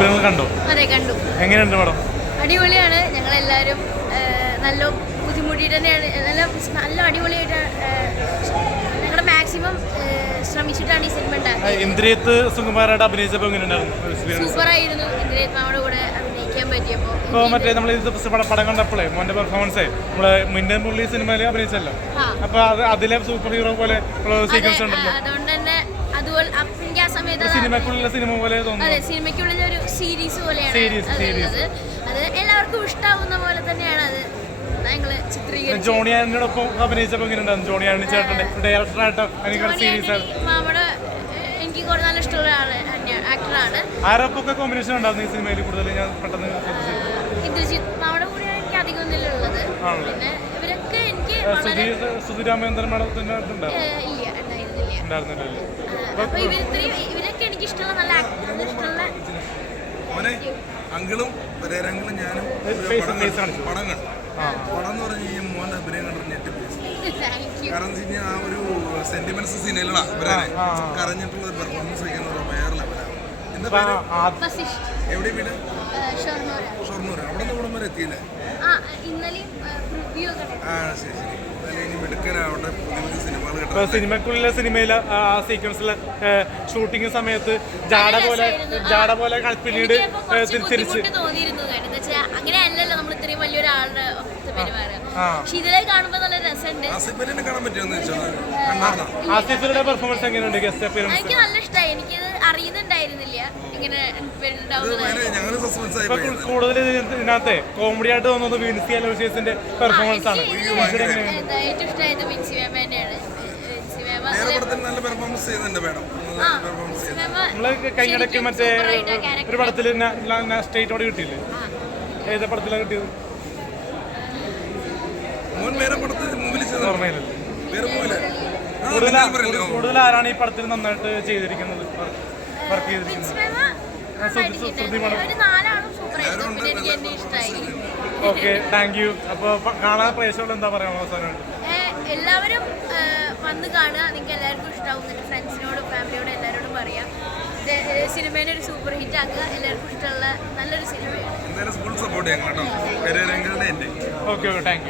Super കണ്ടോ? അതെ, കണ്ടു. എങ്ങനെയുണ്ട് പടം? അടിപൊളിയാണ്. ഞങ്ങളെല്ലാവരും നല്ല ബുദ്ധിമുട്ടിയിട്ട് തന്നെയാണ്, നല്ല അടിപൊളിയായിട്ട് ഞങ്ങളുടെ മാക്സിമം ശ്രമിച്ചിട്ടാണ് ഈ സിനിമ ഉണ്ടാക്കിയത്. ഇന്ദ്രിയത്ത് സുകുമാരായിട്ട് അഭിനയിച്ചപ്പോൾ എങ്ങനെയുണ്ടായിരുന്നു? സൂപ്പറായിരുന്നു. ഇന്ദ്രിയത്ത് മാമയുടെ കൂടെ അഭിനയിക്കാൻ പറ്റിയപ്പോൾ. ഇപ്പോൾ മറ്റേ നമ്മൾ പടം കണ്ടപ്പോഴേ മോൻ്റെ പെർഫോമൻസേ നമ്മള് മിന്നൽ മുരളി സിനിമയിൽ അഭിനയിച്ചല്ലോ, അപ്പൊ അതിലെ സൂപ്പർ ഹീറോ പോലെ സീക്വൻസ് ഉണ്ടല്ലോ. അതുകൊണ്ട് തന്നെ അതുപോലെ എനിക്ക് ആ സമയത്ത് സിനിമക്കുള്ളിലെ സിനിമ പോലെ തോന്നുന്നു. അതെ, സിനിമയ്ക്കുള്ളിൽ ഒരു സീരീസ് പോലെയാണ് അത് എല്ലാവർക്കും ഇഷ്ടാവുന്ന പോലെ തന്നെയാണ് അത് ഞങ്ങള് ചിത്രീകരിച്ചത്. ജോണി ആന്റണിയോടൊപ്പം അഭിനയിച്ചപ്പോൾ എങ്ങനെയുണ്ടായിരുന്നു? ജോണി ആന്റണി ചേട്ടന്റെ ഡയറക്ടറായിട്ട് മാമയുടെ എനിക്ക് കൂടുതൽ നല്ല ഇഷ്ടമുള്ള ആക്ടറാണ്. ആരൊക്കെ കോമ്പിനേഷൻ ഉണ്ടായിരുന്നു ഈ സിനിമയിൽ? കൂടുതൽ ഞാൻ പെട്ടെന്ന് ഇന്ദ്രജിത്ത് മാമയുടെ കൂടെയാണ് എനിക്ക് അധികം ഒന്നിലും ഉള്ളത്. പിന്നെ ഇവരൊക്കെ എനിക്ക് സുധിരാമേന്ദ്രൻ മേഡത്തിന്റെ ഉണ്ടായിരുന്നില്ല. അപ്പൊ ഇവരൊക്കെ എനിക്ക് ഇഷ്ടമുള്ള നല്ല ഇഷ്ടമുള്ള അങ്കിളും ഞാനും പടം കണ്ടു. പടം എന്ന് പറഞ്ഞ ഈ മോന്റെ അഭിനയം കണ്ടിട്ട് ഞെട്ടിപ്പോയി. കാരണം ആ ഒരു സെന്റിമെന്റ്സ് സീനുകളാ ഇവരെ കരഞ്ഞിട്ടുള്ള പെർഫോമൻസ് വയ്ക്കുന്ന വേറെ ലെവലാണ്. എന്താ പേര്? എവിടെ വീട്? ഷൊർണൂർ. അവിടെ നിന്ന് ഇവിടം വരെ എത്തിയില്ലേ? ശരി. ഇനി മിടുക്കനാവട്ടെ. പുതിയ സിനിമകൾ സിനിമക്കുള്ളിലെ സിനിമയിലെ സീക്വൻസിലെ ഷൂട്ടിംഗ് സമയത്ത് ജാട പോലെ പിന്നീട് തിരിച്ച് അങ്ങനെയല്ലല്ലോ നമ്മൾ ഇത്രയും വലിയൊരാളുടെ പെരുമാറുക. പക്ഷെ ഇതിലേക്ക് കാണുമ്പോൾ നല്ല രസമുണ്ട്. ആസിഫിന്റെ പെർഫോമൻസ് എങ്ങനെയുണ്ട്? ഗസ്റ്റ് അപ്പിയറൻസ് എനിക്ക് നല്ല ഇഷ്ടമായി. എനിക്കത് അറിയുന്നുണ്ടായിരുന്നില്ല ഇങ്ങനെ. കൂടുതൽ ഇതിനകത്തെ കോമഡി ആയിട്ട് തോന്നുന്നത് വിൻസി അലോഷ്യസിന്റെ പെർഫോമൻസ് ആണ്. ഏറ്റവും ഇഷ്ടമായത് വിൻസി മാം തന്നെയാണ്. നമ്മള് കഴിഞ്ഞിടയ്ക്ക് മറ്റേ ഒരു പടത്തില് സ്റ്റേറ്റ് അവാർഡ് കിട്ടിയില്ലേ? ഏത് പടത്തിലാണ് കിട്ടിയത്? ഓർമ്മയില്ലല്ലോ. കൂടുതൽ ആരാണ് ഈ പടത്തിൽ നന്നായിട്ട് ചെയ്തിരിക്കുന്നത്, വർക്ക് ചെയ്തിരിക്കുന്നത്? Okay, thank you. അപ്പോൾ കാണാൻ പ്രേക്ഷകരോട് എന്താ പറയാ അവസാനമായിട്ട്? എല്ലാവരും വന്ന് കാണുക. നിങ്ങൾക്ക് എല്ലാവർക്കും ഇഷ്ടമാവും. എൻ്റെ ഫ്രണ്ട്സിനോടും ഫാമിലിയോടും എല്ലാവരോടും പറയാം. സിനിമേനെ ഒരു സൂപ്പർ ഹിറ്റ് ആക്കുക. എല്ലാവർക്കും ഇഷ്ടമുള്ള നല്ലൊരു സിനിമയാണ്. Okay, thank you.